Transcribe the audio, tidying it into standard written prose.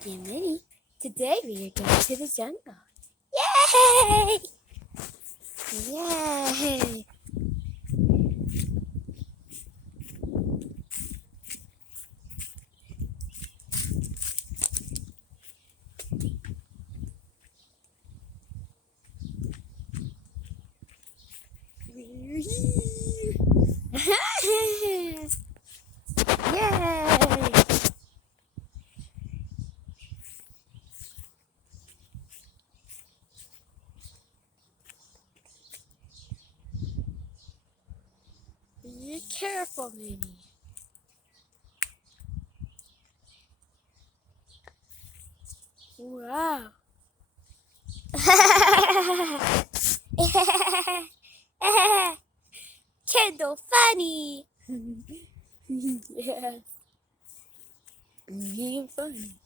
Dear Minnie, today we are going to the jungle. Yay! Yay! Yay! Be careful, Minnie. Wow. Kendall, funny. Yes. Being funny.